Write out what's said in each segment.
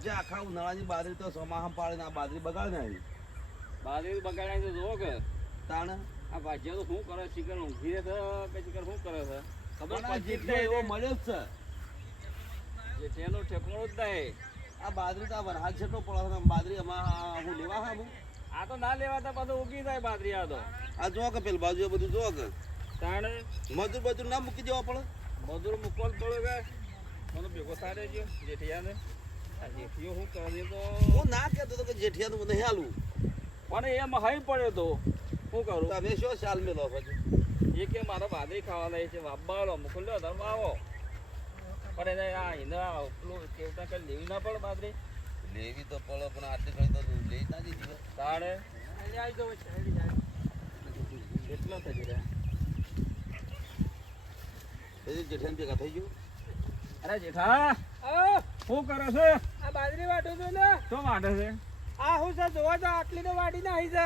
ભાજ્યા આખા ઉનાળાની બાજરી તો સોમાહમ પાડીને આ બાજરી બગાડ નાખી બાજરી બગાડાય તો જોવો કે. તાણ? આ ભાજ્યા તો શું કરે? ચિકન ઊંઘી રહે કે ચિકન શું કરે છે? ખબર જ જેટલો એવો મળ્યો જ છે. જે તેનો ઠેકાણો જ નહીં. આ બાજરી તો આ વરસાદ છેટલો પડે છે બાજરી આમાં હું લેવા હા આ તો ના લેવાતા પાછો ઉગી જાય બાજરી આ તો. આ જો કે પેલી બાજુ એ બધું જો કે? તાણે? મજૂર બજૂર ના મૂકી દેવા પડે? મજૂર મૂકવા જ પડે કે? મને ભેગો થાય છે જેઠિયાને. જેઠિયો શું કરે તો હું ના કહેતો તો કે જેઠિયાનું નહીં હાલું. પણ એમ હાઈ પડ્યો તો. શું કરું? તમે શું શાલ મેલો પછી એ કે મારા બાજરી ખાવાના લઈ છે વાબાલો મોકલ્યો તમે આવો. પણ એને આ એને પેલું કેવતા કઈ લેવી ના પડે લેવી તો પડે પણ આટલી ઘણી તો લઈ ના દીધી તાણે? કેટલો થઈ ગયા? પછી જેઠિયાને ભેગા થઈ ગયું. અરે જેઠા! શું કરે છે? આ બાજરી વાટું છું ને. શું વાટે છે? આ હું છે જોવા તો આટલી તો વાટી ના આવી છે.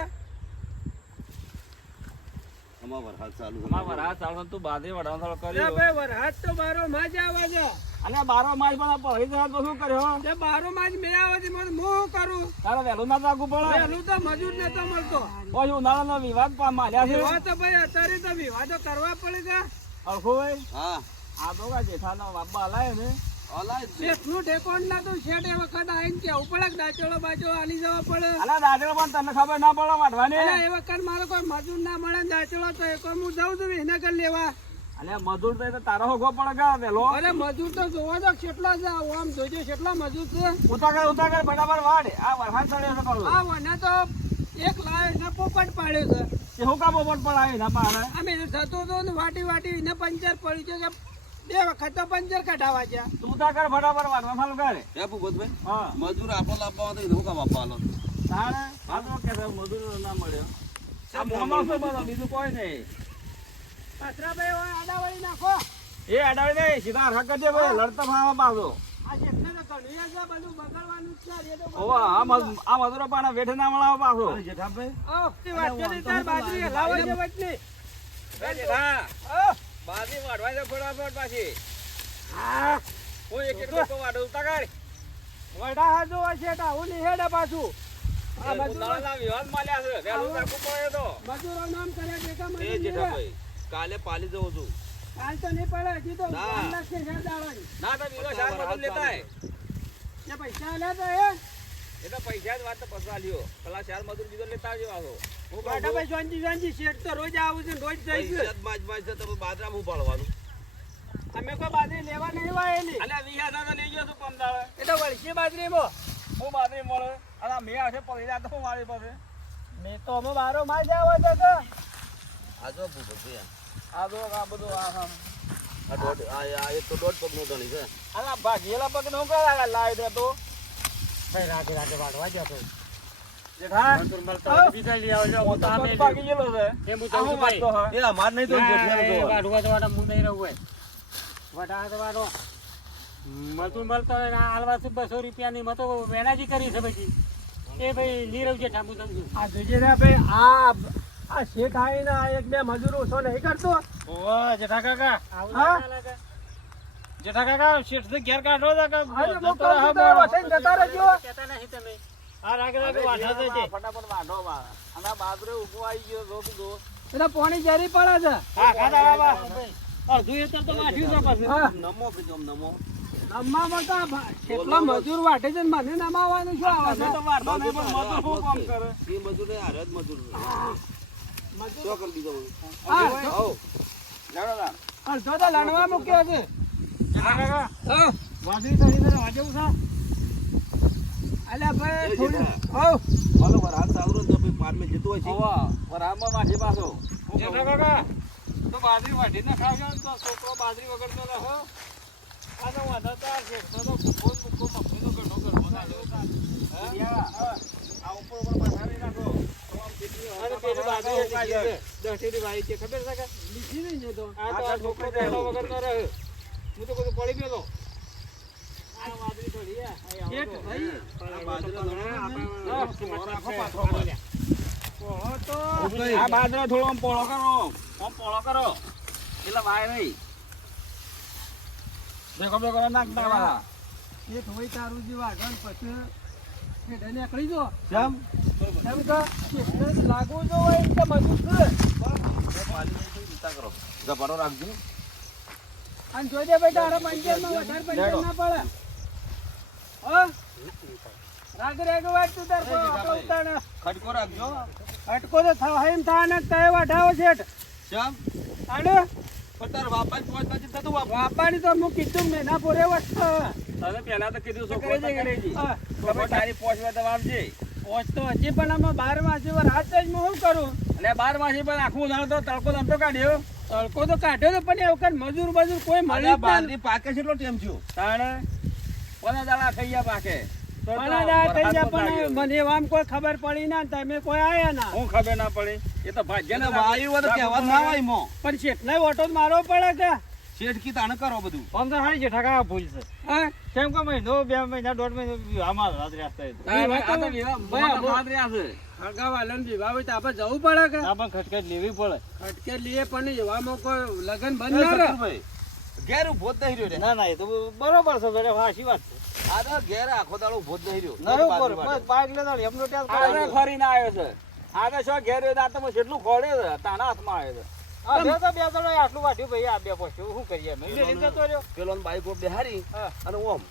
વરસાદ ચાલુ અમાર વરસાદ ચાલુ તું બાજરી વડાવાનો લે કર્યો ભાઈ વરસાદ તો બારો માજ આવે છે. અને બારો માસ પણ પડી જાય તો શું કર્યો? તે બારો માસ મેં આવે છે મને હું કરું? તારે વહેલું ના રાખવું પડે. તો મજૂર નતો મળતો. પછી ઉનાળાનો વિવાદ પા માર્યા છે. તો ભાઈ અત્યારે તો વિવાદો કરવા પડે છે. અરખો ભાઈ? હા. આ તો કા જેઠાનો બાપા હલાય ને છે. શેઠનું ઠેકોણ ના તો શેઠ એ વખત આવીને કેવું પડે કે દાચોળો બાચો આલી જવા પડે. અલા દાદરો પણ તને ખબર ના પડે વાટવાની એ વખત મારો કોઈ મજૂર ના મળે ને તો એક હું જાઉં છું વિસનગર લેવા. અને મજૂર તો તો તારો હોગો પડે કે પેલો. અરે મજૂર તો જોવા તો કેટલા છે આમ જોજો કેટલા મજૂર છે. ઉતાકર ઉતાકર બરાબર વાડ આ વરસાદ ચડ્યો છે પાછો આ વને તો એક લાવે છે પોપટ પાડ્યો છે. એ હું કામ પોપટ ના પાડે અમે થતો હતો ને વાટી વાટી ને પંચર પડ્યું છે કે બે વખત તો પંચર કઢાવા છે તું ઉતાકર ફટાફટ વાડવા ચાલુ કરે. હે ભૂપતભાઈ હા. મજૂર આપો લાવવા તો હું કામ આપવા આલો. તો કે મજૂર ના મળ્યો. આ મોહમ્મદ શું બધો બીજું કોઈ નહીં. પાથરાભાઈ હોય આડાવાળી નાખો. એ અડાવી દે સીધા કરજે ભાઈ લડતા ફાવા પાછો. આ જેટલે તો ઘણી છે બધું એ તો આ મજ- આ મજૂરો પાના વેઠે ના મળાવો પાછો. જેઠાભાઈ તે તાર બાજરી હલાવે છે વચની. જેઠા, વાળવા દે ફટાફટ પાછી. હા, હું એક એક લોકો વાળું ઉતાકર વડા હાજો છે તા હું નહીં હેડે પાછું. આ મજૂરો ઉનાળાના વિવાદ માલ્યા છે. વહેલું રાખવું પડે તો. મજૂરો નામ કરે ભેગા મજૂર એ જેઠા ભાઈ કાલે પાલી જવું છું. કાલ તો નહીં પડે હજી તો છે ના તો બીજો શાક મજૂર લેતા હે પૈસા લેતા તો એ એ પૈસા જ વાત તો પસવા લ્યો પેલા ચાર મજૂર બીજો લેતા આવજો પાછો હું કહું વાટાભાઈ જોનજી જોનજી શેઠ તો રોજ આવું છે રોજ જઈશું. છે બાજ માજ તમે છે તમે બાજરામાં ઉપાડવાનું અમે કોઈ બાજરી લેવા નહીં અલ્યા વીસ હજાર તો લઈ ગયો તું પંદાળે એ તો બાજરી બાજરીમાં. હું બાજરી મળે? અલા મેં આવશે પડી જાય તો હું મારી પાસે મેં તો અમે બારો માં જ આવો તો. આજો જો ભૂપતભાઈ આ જો આ બધું આ હા. આ દોઢ આ એક તો દોઢ પગનો ધણી છે. અલા ભાગેલા પગ નો કરા લાવી દે તો ભાઈ રાગે રાગે આવજો હું તો છે. ને બસો રૂપિયાની મતો વેનાજી કરી છે પછી એ ભાઈ નીરવ છે ઠામુ સમજુ. આ જોજે ને ભાઈ આ આ શેઠ આવીને આ એક બે મજૂરો ઓછો નહીં કરતો. ઓવા જેઠા કાકા. આવું? ના જેઠા કાકા શેઠથી ઘેર કાઢો તો કે રહે તો જતા રહેજો. કેતા નહીં તમે. આ રાગ રાગ વાંધા દે છે ફટાફટ વાઢો વા અને બાજરે ઊભો ગયો જો કીધો એટલે પાણી જરી પડે છે. હા ખાધા બાબા. અડધું એ તો માઠ્યું છે પાછું. નમો કીધું નમો. નમવામાં તો કેટલા મજૂર વાટે છે ને મને નમાવાનું શું આવે છે તો વાઢો નહીં પણ મજૂર શું કામ કરે? એ મજૂર ને હારે જ મજૂર શું કરી દીધો? હા, જાણો તા અડધો તો લણવા મૂક્યો છે. બાજરી વાઢી ના ખાવજો તો છોકરો બાજરી વગર તો રહો આ તો વાંધા તો તો ફોન મૂકો મફીનો ગઢો ગઢો ના આ ઉપર ઉપર પથારી નાખો અને પેલી બાજરી દસેરી વાળી છે ખબર છે કે લીધી નહીં તો આ તો છોકરો વગર ન રહે હું તો બધું પડી ગયો આ બાજરો છે. થોડો આમ પોળો કરો. આમ પોળો કરો. એટલે વાય નહીં. ભેગો ભેગો નાખ વાળા. એક હોય તારું જે વાગણ પછી હેઠે નીકળી જો કેમ એમ કે લાગવું જો હોય એટલે મજૂર કરો. ગપાડો રાખજો. અને જોજે ભાઈ તારા પંચાયતમાં વધારે પંચાયત ના પડે. ઓ રાગ રાગ વાત તું તાર આપણો ઉતાણે. ખટકો રાખજો. અટકો તો થાય એમ થાય ને તય વાઢાવો શેઠ. ચમ. આડે પણ તાર બાપા જ પહોંચતા નથી થતું બાપા વાપાની તો હું કીધું મહિના પૂરે વસ્ત તને પહેલા તો કીધું છો કરે છે કે નહીં? હા. ખબર તારી પહોંચવા તો આવજે તો હજી પણ આમાં બાર માસી રાત જ હું શું કરું? અને બાર માસી પણ આખું ઉનાળો તો તડકો તમતો કાઢ્યો. તડકો તો કાઢ્યો તો પણ એ વખત મજૂર મજૂર કોઈ મળે બાજરી પાકે છે એટલો ટાઈમ થયો. તાણે કોના દાડા થઈ ગયા પાકે. તો પણ થઈ ગયા પણ મને એમ કોઈ ખબર પડી ના તમે કોઈ આયા ના. હું ખબર ના પડી? એ તો ભાગ્ય ને વાયુ તો કહેવા ના હોય મો પણ શેઠને ઓટો મારવો પડે કે? શેઠ કી કરો બધું. આમ તો હારી જેઠા કાકા ભૂલ છે. કેમ કે મહિનો બે મહિના દોઢ મહિનો આમાં રાત રહ્યા હતા એ વાત આ તો તો- વિવાહ- ભાઈ, મોટા ભાત રહ્યા છે હગાવાલાને વિવાહ હોય તો આપણે જવું પડે કે? આ ખટખટ લેવી પડે. ખટકે લીએ પણ એવામાં કોઈ લગન બંધ ના ભાઈ ઘેર ઊભો જ નહીં રહ્યો. ના. ના એ તો બરોબર છે બેટા હાચી વાત છે. આ તો ઘેર આખો દાડો ઊભો જ નહીં રહ્યો. ના ઉપર વાળે. લેતા એમનો ટેસ ખરી તો ફરીને આવ્યો છે. આ તો શું ઘેર રહ્યો તો આ તો કેટલું ખોડે છે તાના હાથમાં આવ્યો જણો આટલું વાટ્યું ભાઈ આ બે શું કરીએ અમે? તો રહ્યો. પેલો બાઈક બેહારી અને ઓમ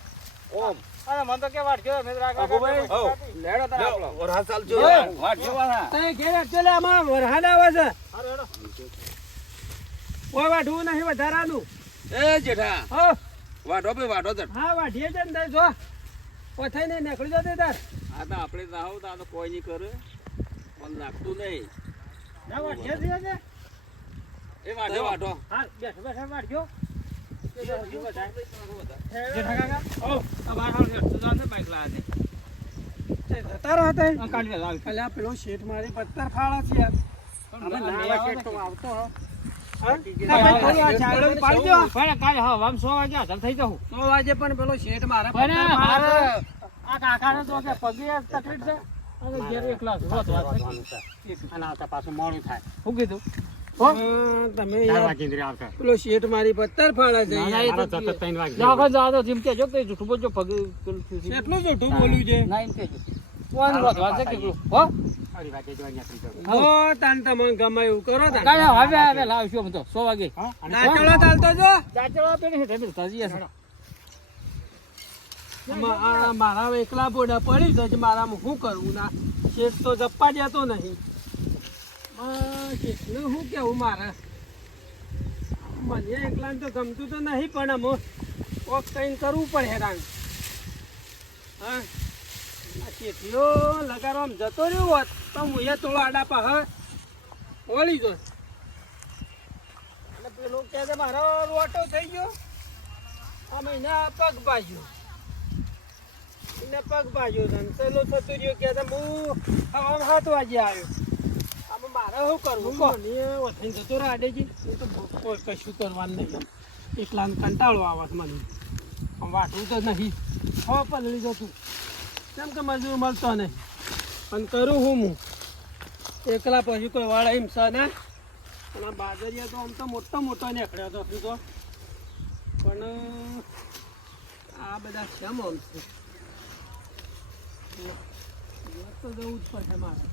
ઓમ. અરે મને તો કે વાટ્યો મેં તો રાગ રાગ અગુભાઈ, રાગ હઉ. રાગ લેડો તારે જો, વાટ જોવાના. ઘેર આમાં આવે છે. અરે નહીં વધારાનું. એ જેઠા હો. વાઢો ભાઈ વાઢો તર હા વાઢીએ છે ને જો. પથાઈ ને નીકળી જતી તાર. આ તો આપણે હોવ તો આ તો કોઈ નહીં કરે. પણ લાગતું નહીં. ના વાઢીએ ને એ વાઢો વાઢો. હા બેઠ બેઠ વાઢ્યો જેઠા કાકા? હો આ બાર હાલ હેઠું જાને બાઈક લાવે છે. જતા રહો તય આ કાઢી લે, લાવ. અલ્યા પેલો શેઠ મારી પત્તર ફાળા છે યાર. અમે ના ના આવે આવે તો તો આવતો હો. હા? તમે થોડી આ ચાલો પાડી દો. ભાઈ કાલે હવામાં સો વાગે હાજર થઈ જાઉં સો વાગે પણ પેલો શેઠ મારા. આ કાકાને તો પગે તકલીફ છે. ઘેર એકલા છે. રોજ વાત છે. અને આવતા પાછું મોડું થાય. શું કીધું? તમે પેલો શેઠ મારી પત્તર ફાળા છે જૂઠું બોલજો, પગે. કેટલું જૂઠું બોલ્યું છે. કોણ વાત છે? હો? હો તાન તમને કરો તાન. કાલે હવે હવે લાવશું અમે તો. વાગે. ચાલતો જો. પેલી હેઠે જઈએ એકલા બોડા પડી તો મારા મારામાં શું કરવું ના શેઠ તો જપ્પા જતો નહીં. શેઠનું શું કેવું મારે? મને એકલાને તો ગમતું તો નહીં, પણ આમ કોક કઈ કરવું પડે હેરાન. હા? કેટલો લગાડો આમ જતો રહ્યો હોત, તો હું એ થોડો આડા પા વળી જો અને પેલો કહે છે, મારો રોટો થઈ ગયો. આ મહિના પગ બાજ્યો એને પગ ને પેલો થતું રહ્યો કે હું આમ સાત વાગે આવ્યો. મારે શું કરવું? કહો. મને જતો રહે આડેજી. હું તો કશું કરવાનું નહીં. એકલા કંટાળો આવે છે મને. વાટવું તો નહીં. હો પલળી જતું કેમ કે મજૂર મળતો નહીં. પણ કરું હું હું? એકલા પછી કોઈ વાળા હિંસા ના? અને આ બાજરીયા તો આમ તો મોટો મોટો નીકળ્યો હતો શું તો? પણ આ બધા કેમ આમ છે? તો જવું જ પડશે મારે.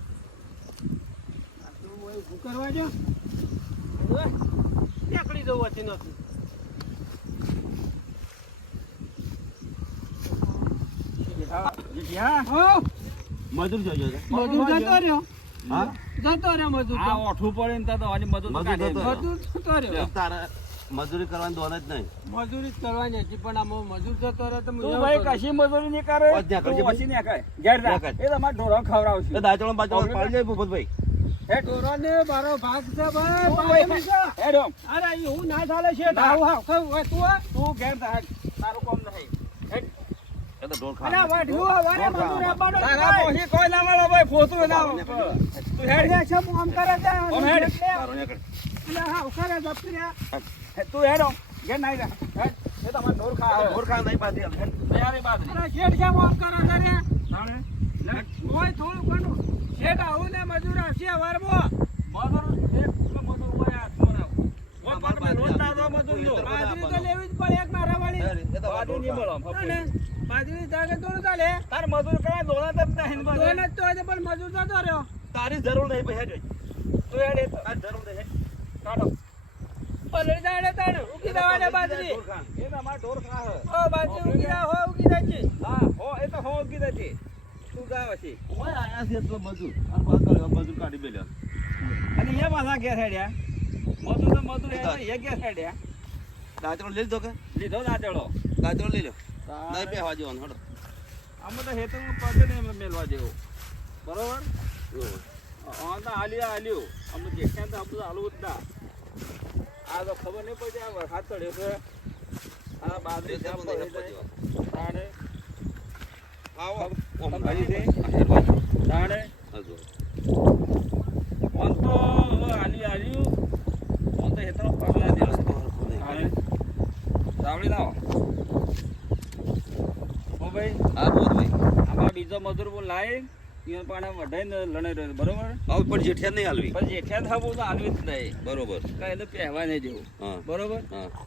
ઊભું કરવા હવે નીકળી જવું હતી હો. મજૂર જોજો. મજૂર જતો રહ્યો. હા. જતો રહ્યો મજૂર આ. ઓઠું પડે ને તો હજી મજૂર મજૂર જતો રહ્યો. તારે મજૂરી કરવાની દોન જ નહીં. મજૂરી જ કરવાની હતી પણ આમાં મજૂર જતો રહ્યો તો તું ભાઈ કશી મજૂરી નહીં કરે? ઓછી નહીં કરે. ઘેર જા. એ તમારે ઢોરો ખવડાવશું. દાચણો બાચણો પાડી જાય ભૂપતભાઈ. ઢોરોને મારો ભાગ છે ભાઈ છે. હેડો. અરે એવું ના ચાલે છે હાવ ખાવ હોય તું હા? તું ઘેર. તારું કામ નહીં. હેડ. એ તો તારા હેડ. તારો. ઘેર નાઈ જા. હેડ. એ તમારે ઢોર ખાવા. ઢોર નહીં પાછી આમ. તૈયારી બાજરી. અલા, શેઠ છે, આમ કરે છે રે. તાણે? થોડું ઘણું. શેઠ આવું આવશે વારમાં. મજૂર એક મજૂર હોય આ તાર જરૂર નહીં ભાઈ હેડ. તું હેડે જરૂર નહીં. કાઢો. પલળી જાડે તાણ ઉકી દેવાને બાજરી. એ તો અમારા ઢોર ખા હે. ઓ બાજરી ઉકી જાય હો ઉકી દે છે. હા, હો, એ તો હો કીધા છે. તું જા ઓય આયા છે એટલો અને પાછળ મજૂર કાઢી મેલ્યો અને એ પાછા ઘેર હેડ્યા. મજૂર તો એ ઘેર હેડ્યા. દાંતરો લઈ લીધો કે? લીધો દાંતેડો. દાંતરો લઈ લો નહીં બેહવા જવાનું હડો. આમાં તો હેતુ પગે નહીં મેલવા જેવું. બરોબર? આ તો હાલ્યું હાલ્યું. અમે જેઠ્યા તો આપણું હાલવું જ ના. આ તો ખબર નહીં પડી આ વરસાદ ચડ્યો છે. આ બાજરી એ ક્યાં તમને પડી હેપો જાય. તાણે આવો. તાણે. આમ તો હાલ્યું હાલ્યું આમ તો હેતરમાં પગ ના દેવા. તાણે રાવડી લાવો. ઓ ભાઈ. હા બોલ ભાઈ. આમાં બીજો મજૂર બોલ લાય ઈવન પાણે વઢાઈને લણાઈ રહ્યો બરોબર? હવે પણ જેઠિયા નહીં હાલવી. પણ જેઠ્યા થવું તો હાલવી જ નહીં. બરોબર. કાંઈ એને પહેવા નહીં જેવું બરોબર?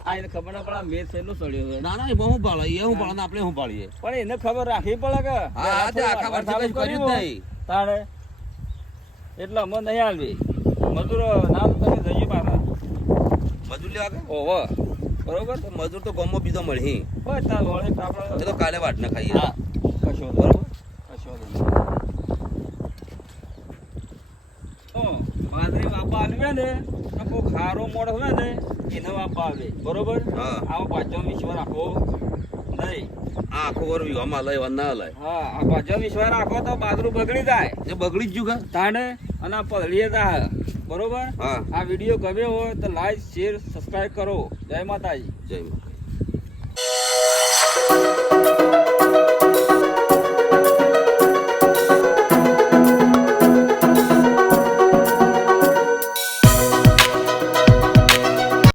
આ એને ખબર ના પડે આ મેચ એટલો છે. ના ના એ બહુ પાડે એ હું. પાડે આપણે હું પાડીએ પણ એને ખબર રાખવી પડે કે હા હા તે આખા વર્ષે કઈ કર્યું જ નહીં. તાણે. એટલે અમે નહીં હાલવી. મજૂર નામ તમે જઈએ પાછા. મજૂર લેવા કે? ઓહો. બરોબર? તો મજૂર તો ગમો બીજો મળી તો કાલે વાટ ના ખાઈએ. હા. કશો નહીં ઓ બાજરી વાપા આલવે ને તો ખારો મોડ હોય ને એને વાપા આવે. બરોબર? આવો પાછો વિશ્વ રાખો નહીં. આખો વર લઈ ના લઈ. હા આ પાછો વિશ્વ રાખો તો બાજરું બગડી જાય. એ બગડી જ જુગા. તાને અને આ પલળીએ જાય. બરોબર? આ વીડિયો ગમ્યો હોય તો લાઈક શેર સબસ્ક્રાઇબ કરો. જય માતાજી. જય માતા